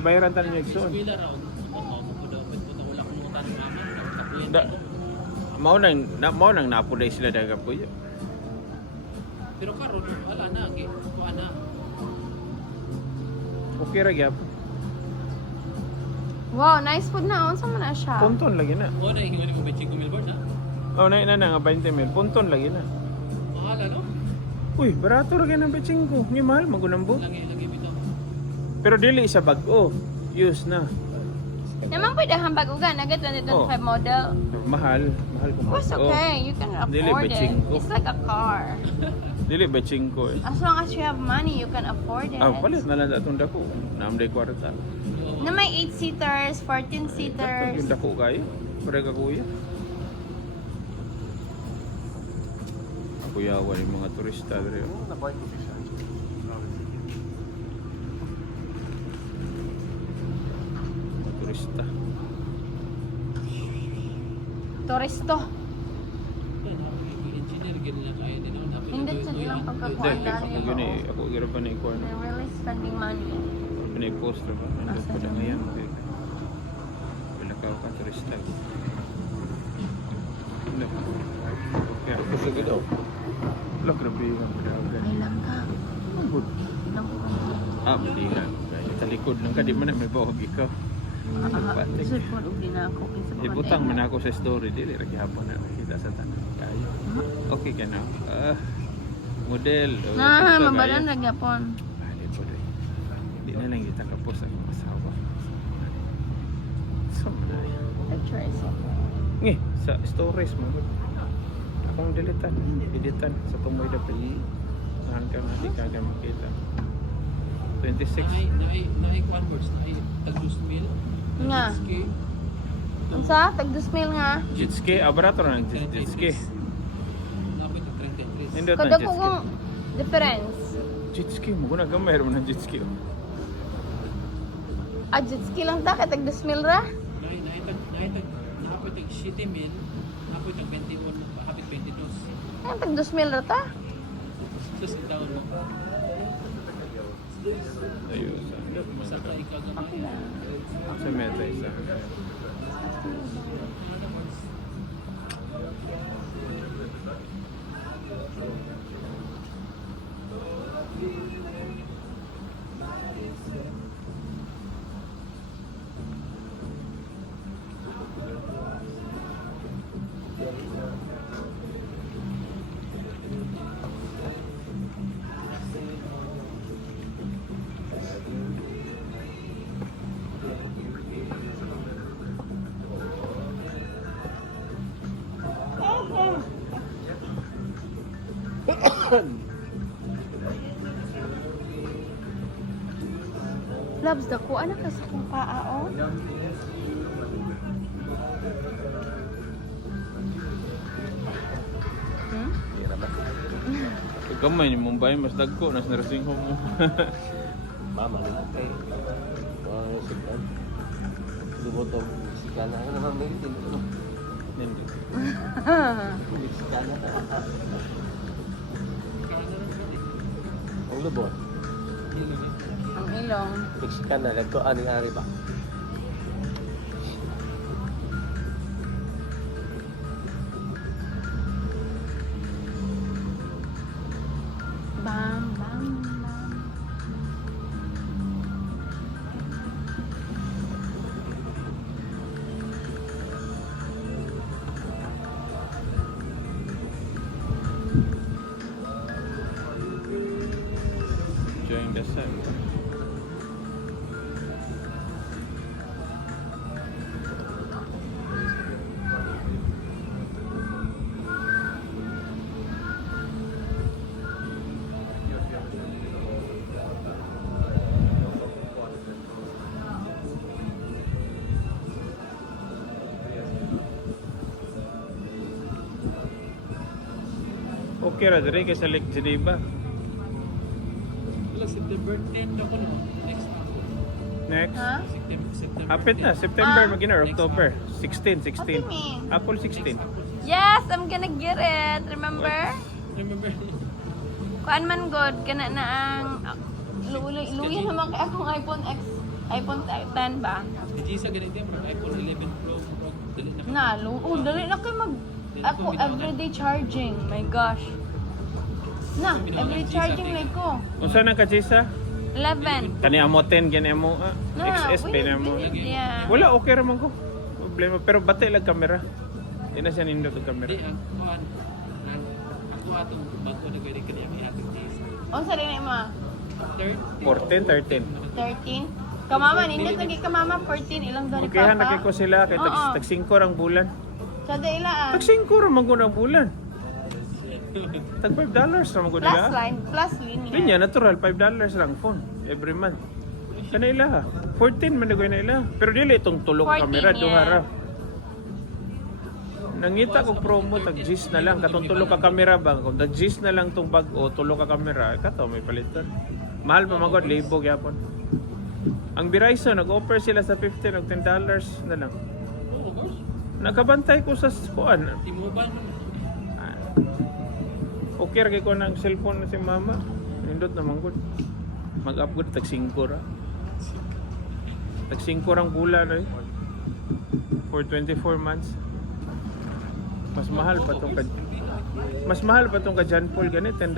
Bayaran tayo niya igsoon. Mao nang napuday sila daga po yun. Pero karon wala na kuha na. Okay ra gyap. Wow, nice food na. Unsa man na siya? Punton lagi na. O na hingon mo 25 mil board na. Oh, na nga 20 mil. Punton lagi na. Mahal no? Uy, barato ra gyud ang betching ko. Ni mahal magunambo. Lagi bitaw. Pero dili sa bag-o. Use na. Naman pwede hambag uga. Nagad 2025 model. Mahal ko. Of course, okay. You can Dili afford it. betching ko. It's like a car. Dili betching ko eh. As long as you have money, you can afford it. Ah, palit na lang atong dako. Naamday kwarta. Na may 8-seaters, 14 Yung seaters. dako kayo. Pare ka kuya. Kuya wala yung mga turista dere. Mga turista. Turisto. Engineer gid na kaya din ako dapat. Hindi siya lang Hindi, pagkakuan ako gani. Ako gira pa na ikuan. They're really spending money. Pinay-post na ba? Nandun po na ngayon. Wala ka turista. Ano? Kaya ako sa gado. Wala, grabe yung padagan. May langka. Good. Mali nga. Talikod lang ka. Di man na may bahog ikaw. Patik. Isip ko, ubi na ako. Ibutang man ako sa story. Dili, raghihapon na nakita sa tanong. Kaya. Okay ka na. Model. Mabalan na gyapon. Bali po doy. Hindi na lang kita kapos ang asawa. So, Picture is Ngi, sa stories mo. Akong dilitan. Editan sa tumoy dapat. Saan ka na, di ka ka makita. 26. Naay kuan words naay tagus mil. Nga. Unsa? Tag 2,000 nga. Jet ski, barato na ng jet ski. Napit 33. Hindi Kada na jet ko ski. kung difference. Jet ski mo, na gamay mo ng jet ski. Jet ski lang ta, kaya tag 2,000 ra. Napit 7 mil. Napit 21 hapit 22. Ay, tag 2,000 ra ta. Just down mo. Ayun. Masaka ikagamay. Sa meta isa. Labs, dako anak ka sa kong paa, oh. Hmm? Gamay ni Mumbai, mas dagko, nas nursing home mo. Mama, rin kay sikan. Lubotong sikan. Ano naman may dito? Hindi. Sikan na. Ang lubot. Ang ilong. Sikan na. Nagko aning-ari ba? Bam, bam, bam. Enjoying the sun. Okay ra dire kay sa Lake Geneva. Wala September 10 ako no. Next month. Next. Ha? September. Hapit na September Ah. magina October. 16, What 16. do you mean? Apple 16. Yes, I'm gonna get it. Remember? Remember? Kuan man god kana na ang luya naman kay akong iPhone X iPhone 10 ba? Si Gisa ganito yung iPhone 11 Pro. Dali na ka. Nalo. Oh, dali na kayo mag... Ako, everyday charging. My gosh. Na, everyday charging na ko. Kung saan ang kajisa? 11. Kani amo 10, gani amo XS wait, pa na mo. yeah. Wala, okay raman ko. Problema. Pero batay lang kamera. Hindi na siya nindot ang kamera. Hindi, ako atong bago na gano'n kanya may atong Gisa. O, sa rin ma? 14, 13. 13? Kamama, nindot lagi kamama, 14. Ilang doon ni Okay, Papa? hanakit ko sila. Kaya Oo. tag 5 ang bulan. Sa daila ah. Tag 5 raman ko ng bulan. Tag $5 raman ko Plus nila. line, plus linear. Linya, natural. $5 lang phone. Every month. Kana ila. 14 man na ko na ila. Pero dili itong tulok 14, kamera. yeah. Duhara. Nangita ko promo, tag Gis na lang. Katong tulok ka kamera ba? Kung tag Gis na lang tong bag o tulok ka kamera, kato may palitan. Mahal pa magod, libo gyapon. Ang Verizon, nag-offer sila sa 15 og $10 na lang. Oh, of course. Nakabantay ko sa kuan. T-Mobile mo. Okay ra kay ko ng cellphone na si mama. Nindot naman gud. Mag-upgrade tag 5 ra. Tag 5 rang bulan eh. For 24 months. Mas mahal pa tong ka John Paul gani $10.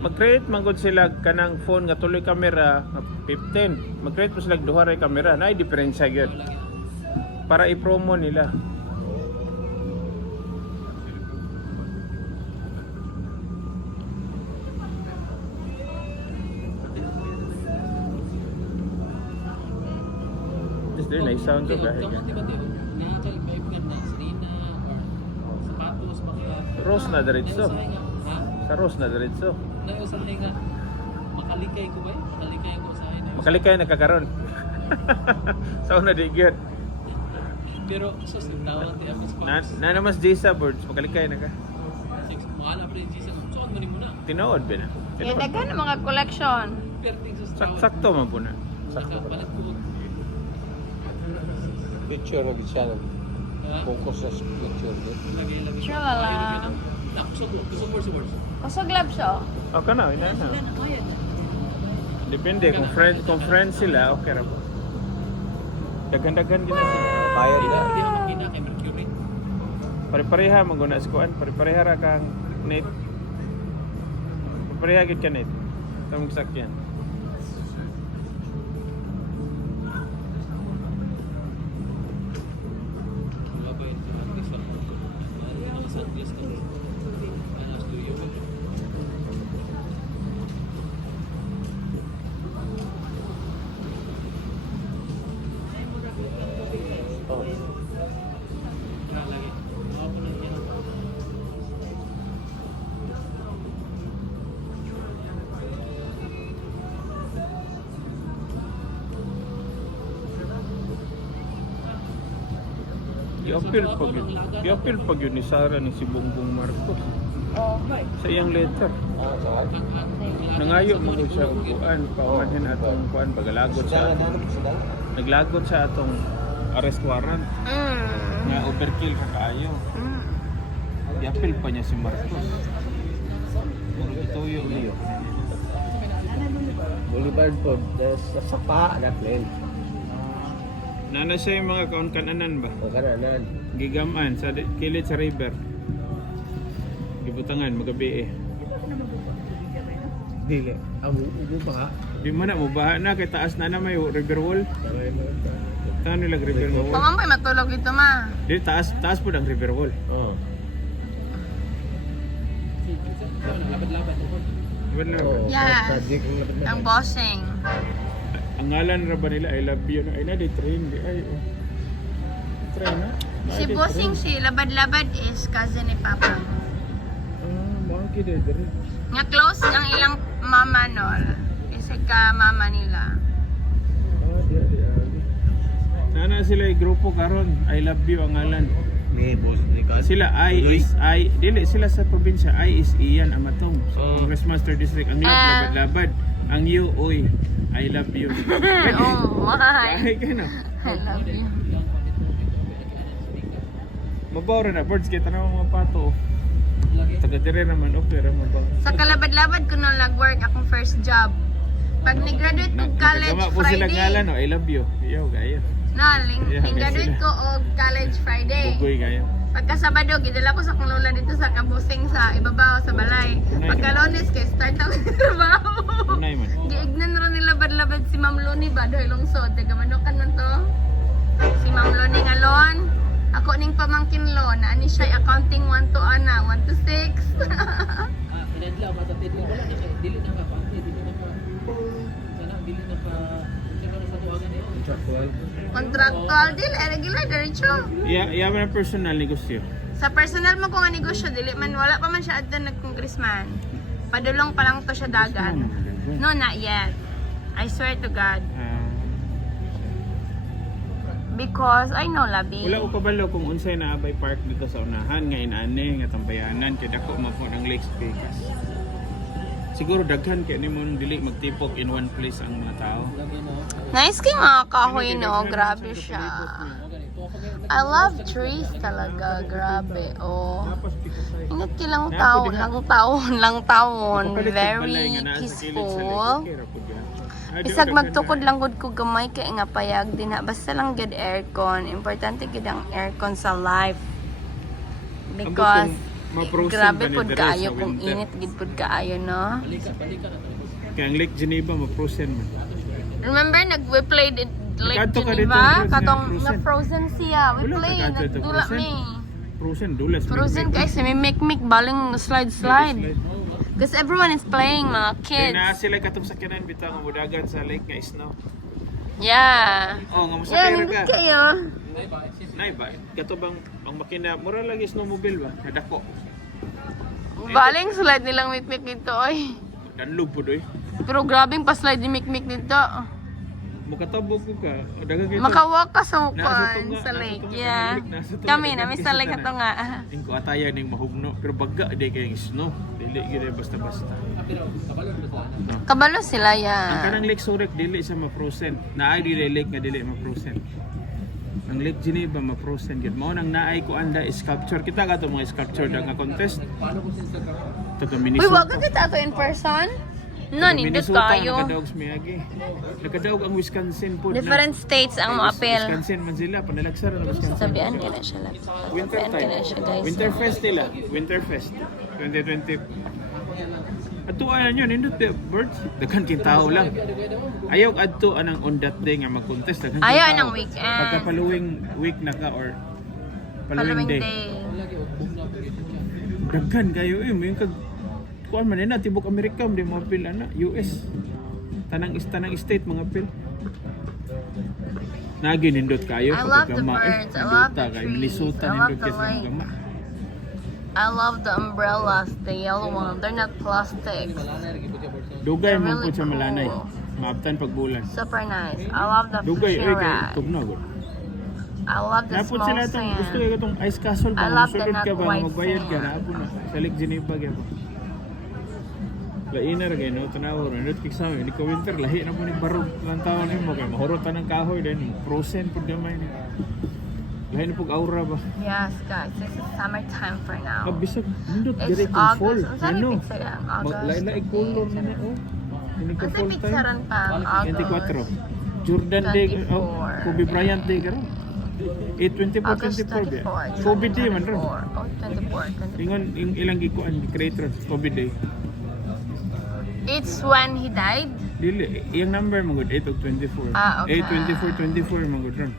Mag-create man gud sila kanang phone nga tuloy camera nga 15. Mag-create mo sila duha ra camera. Naay diferensya gyud. Para i-promo nila. Doon ay sound ko kahit Kamu tiba-tiba nakakaibigan na Serena or sapatos, mga... Rose na diretso. Ha? Sa Rose na diretso. Nag-usapin nga, makalikay ko ba yun? Makalikay ko sa akin. Makalikay na kakaron. Sa una di gyud. Pero, sus, nagtawag tayo ako sa Na namas Jisa birds, makalikay na ka. Mahal na rin, Jesus. Suot mo rin muna. Tinuod ba na? Yung daghan ng mga collection. Perting sa tawag. Sakto man po na. Nakabalat ko. Picture na siya. Ha? Focus sa picture. Lagay. Shalala. Gusto ko sa words. Kusog lab siya. O ka na, ina na. Depende kung friends sila, okay ra po. Dagan-dagan gina sila. Bayad Hindi na. ako makina kay Mercury. Pare-pareha maguna sa kuan, pare-pareha ra kang net. Pare-pareha gid ka net. Tamang sakyan. Babay sa Andres. Ano sa Andres ka? Ano sa tuyo ba? Oh. Lagi. Ako na yan. I-appeal pag yun ni Sara ni si Bongbong Marcos Oh. sa iyang letter. Ah, saan? Nangayo mo gud siya og kuan, paumanhin atong kuan pagalagot sa Sidangan na. Sidangan. naglagot sa atong arrest warrant nga overkill ka kaayo. I-appeal pa niya si Marcos. Ituyo niyo. Boulevard po. Sa sapa na plane. Nana siya yung mga kaon-kananan ba? O kananan. Gigaman sa kilid sa river. Gibutangan magabi eh. Dili. Ang ubo pa ka. Di man na mubaha na kay taas na may river wall. Taray mo. Tahan nila river wall. Pamamay matulog ito ma. Di taas po ang river wall. Oo. Labad-labad. Diba na? Oo. Yes. Tragic ang lapit na. Ang bossing. Ang ngalan ra ba nila I love you na ay na di train di ay. Train na. Si bossing si labad-labad is cousin ni Papa. Mga kide dire. Nga close ang ilang mama nol. Isa ka mama nila. Nana sila yung grupo karon I love you ang ngalan. May boss. Sila I is I dili sila sa probinsya I is Ian Amatong sa Oh. Congress Master District ang love Ah. labad-labad ang you oy I love you. Oh my. Ay ka na. I love you. Mabaw na birds kita na mga pato. Taga dire naman okay ra mabaw. Sa kalabad-labad ko nung nag-work akong first job. Pag ni-graduate ko college Nagkama po sila Friday. ngalan, oh, I love you. Iyaw, gaya. No, Yeah, ni-graduate sila. ko og college Friday. Bugoy gaya. Pagka Sabado, gidala ko sa kong lola dito sa Kabusing sa ibabaw sa balay. Unay Pagka naman. Lunes, kay start ako ng trabaho. Unay man. Giignan ron nila labad si Ma'am Loni ba? Dahil lungsod. Taga Manokan man to. Si Ma'am Loni nga lon. Ako ning pamangkin lon. Ani siya accounting 1 to 1 to 6. Pinadla matatid ko wala na dili na ka pante, dili na ka. Sana dili na ka. Sino na sa tuwagan niyo? Contractual. Contractual dili. Regular, diretso. Iya man ang personal negosyo. Sa personal mo ko nga negosyo, dili man, wala pa man siya adto nag-congressman. Padulong pa lang to siya dagat. No, not yet. I swear to God. Because I know, Labi. Wala ko kabalo kung unsay na abay park dito sa unahan nga inaani nga tambayanan kay dako man po ng Lakes Vegas. Siguro daghan kay nimo dili magtipok in one place ang mga tao. Nice kay mga kahoy, no? Grabe siya. I love trees talaga. Grabe, oh. Ingat kilang taon, lang taon. Very peaceful. Bisag magtukod lang gud ko gamay kay nga payag din basta lang gud aircon. Importante gud ang aircon sa life. Because grabe pud kaayo kung init gid pud kaayo, no? Kaya ang Lake Geneva ma-frozen man. Remember we played it Lake Kadto ka Geneva, dito, katong frozen. na frozen siya. We Wala ka played, kadto dito, nagdula frozen. me. Frozen dulas. Frozen guys, may make baling slide. Because everyone is playing, mga Kaya kids. na sila katong sakyanan bitaw nga mudagan sa lake nga snow. Yeah. Oh, nga Yeah, musakay ra nindot ka. kayo. Nay ba? Kato bang ang makina mura lagi snowmobile ba? Nadako. Baling slide nilang mikmik nito, oy. Danlog po doy. Pero grabing pa-slide ni mikmik nito. Mukatabo ko ka. Dagan kay Makawalk ka sa Nasa upan, tunga, sa nasa lake. tunga, Yeah. nasa tunga, Kami, dagan nami kay sa lake tanan. ito nga. Ingko ataya ning mahugno pero baga di kay snow. Dili gid basta-basta. Pero kabalon ba sa Kabalo sila, Ang yeah. kanang Lake Zurich dili sa ma-frozen. Naay dili lake nga dili ma-frozen. Ang Lake Geneva ma-frozen gid. Mao nang naay ko anda sculpture. Kita ka to mga sculpture da nga contest. paano ko sa Taga Uy, Minnesota. wag ka kita to in person? No, Taga nindot Minnesota, kayo. Nakadaog sa Miyagi. Nakadaog ang Wisconsin po. Different states ang mo-appeal. Wisconsin man sila. Panalagsara na Wisconsin. Sabihan ka na siya lang. Winter Sabihan ka time. na siya, guys. Winterfest nila. Winterfest. 2020. Adto ayan yun. Indot the birds. Daghan king tao lang. Ayaw adto anang on that day nga mag-contest. Daghan king Ayaw tao. anang weekend. Pagka following week na ka or Following day. day. Daghan kayo eh. May kag kuan man na tibok Amerika di mo appeal ana US. Tanang state mga appeal. Nagi nindot kayo I love the gama, birds. I love the kay trees. Minnesota I love nindot the kasi ang lake. gama. I love the umbrellas, the yellow one. They're not plastic. Dugay They're man really po sa malanay. cool. Maabtan pag bulan. Super nice. I love the Dugay fishing ay kay rod. tugnaw. I love the Napod small sila itong gusto sand. ko itong ice castle I ba? love the Musulod ka not ba? white Magbayad ka sand. na po na. Sa Lake Geneva kaya ba? Lainar kayo, no? Tanaw rin. Not kik sa amin. Hindi ka winter. Lahi na po ni barog. Lang taon mo. Kaya mahurutan ng kahoy. Then frozen po gamay. Lahi na po aura ba? Yes, guys. This is summertime for now. Bisag. Nindot. It's Direct ang fall. August. Ang saan Ano? yung pizza yan? August. Lahi-lahi color na na. Oh. Hindi ka Ang saan fall pizza time. rin pa? August. 24. Jordan Day. Oh, 24. Kobe Bryant Day ka rin. 8-24, August 24 ba? 24. Kobe Day man rin. 24. Oh, 24. Ingon ilang gikuan creator Kobe Day. It's when he died. Dili, iyang number mo gud 8 ug 24. Ah, okay. 8 24 24 mo gud ron.